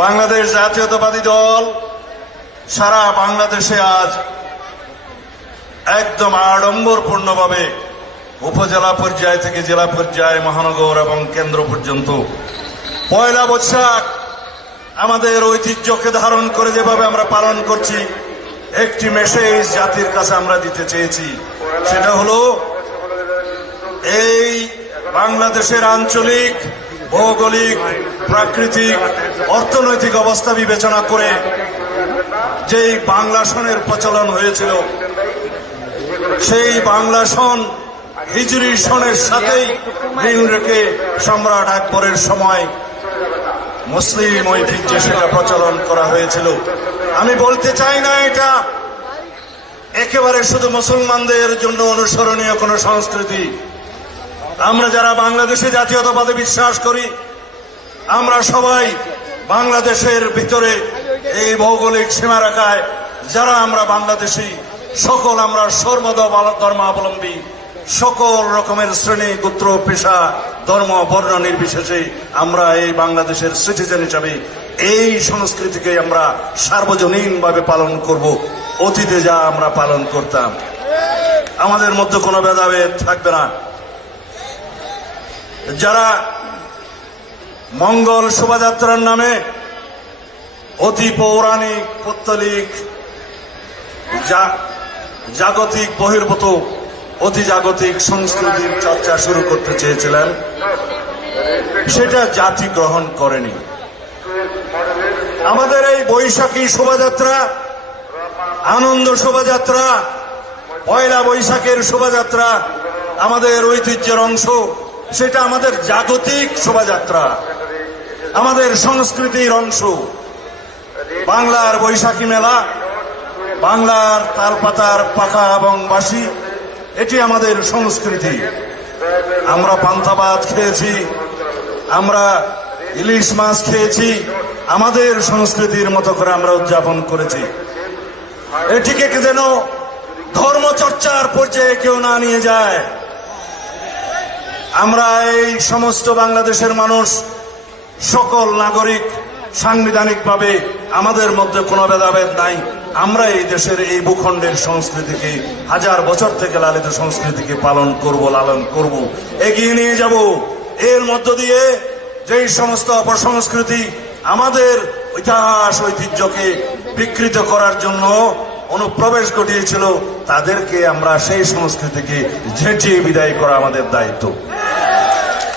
বাংলাদেশ জাতীয়তাবাদী দল, সারা বাংলাদেশে আজ একদম আড়ম্বরপূর্ণভাবে উপজেলা পর্যায় থেকে জেলা পর্যায়ে, মহানগর এবং কেন্দ্র পর্যন্ত পয়লা বৈশাখ আমাদের ঐতিহ্যকে ধারণ করে যেভাবে আমরা পালন করছি, একটি মেসেজ জাতির কাছে আমরা দিতে চেয়েছি। সেটা হলো, এই বাংলাদেশের আঞ্চলিক ভৌগোলিক, প্রাকৃতিক, অর্থনৈতিক অবস্থা বিবেচনা করে যেই বাংলা সনের প্রচলন হয়েছিল, সেই বাংলা সন হিজরি সনের সাথেই মিল রেখে সম্রাট আকবরের সময় মুসলিম ঐতিহ্যে সেটা প্রচলন করা হয়েছিল। আমি বলতে চাই না এটা একেবারে শুধু মুসলমানদের জন্য অনুসরণীয় কোন সংস্কৃতি আমরা যারা বাংলাদেশে জাতীয়তাবাদে বিশ্বাস করি, আমরা সবাই বাংলাদেশের ভিতরে এই ভৌগোলিক সীমারেখায় যারা আমরা বাংলাদেশি, সকল আমরা সর্বদ ধর্মাবলম্বী, সকল রকমের শ্রেণি, গোত্র, পেশা, ধর্ম, বর্ণ নির্বিশেষে আমরা এই বাংলাদেশের সিটিজেন হিসাবে এই সংস্কৃতিকে আমরা সার্বজনীনভাবে পালন করব। অতীতে যা আমরা পালন করতাম। আমাদের মধ্যে কোনো ভেদাভেদ থাকবে না। যারা মঙ্গল শোভাযাত্রার নামে অতি পৌরাণিক, পত্তলিক জাগতিক বহির্ভূত অতি জাগতিক সংস্কৃতির চর্চা শুরু করতে চেয়েছিলেন, সেটা জাতি গ্রহণ করেনি। আমাদের এই বৈশাখী শোভাযাত্রা, আনন্দ শোভাযাত্রা, পয়লা বৈশাখের শোভাযাত্রা আমাদের ঐতিহ্যের অংশ। সেটা আমাদের জাগতিক শোভাযাত্রা, আমাদের সংস্কৃতির অংশ। বাংলার বৈশাখী মেলা, বাংলার তালপাতার পাখা এবং বাসি এটি আমাদের সংস্কৃতি। আমরা ভাত খেয়েছি, আমরা ইলিশ মাছ খেয়েছি, আমাদের সংস্কৃতির মতো করে আমরা উদযাপন করেছি। এটিকে যেন ধর্মচর্চার পর্যায়ে কেউ না নিয়ে যায়। আমরা এই সমস্ত বাংলাদেশের মানুষ, সকল নাগরিক সাংবিধানিকভাবে আমাদের মধ্যে কোনো ভেদাভেদ নাই। আমরা এই দেশের এই ভূখণ্ডের সংস্কৃতিকে, হাজার বছর থেকে লালিত সংস্কৃতিকে পালন করব, লালন করব, এগিয়ে নিয়ে যাব। এর মধ্য দিয়ে যেই সমস্ত অপসংস্কৃতি আমাদের ইতিহাস, ঐতিহ্যকে বিকৃত করার জন্য অনুপ্রবেশ ঘটিয়েছিল, তাদেরকে আমরা সেই সংস্কৃতিকে ঝেঁটিয়ে বিদায় করা আমাদের দায়িত্ব।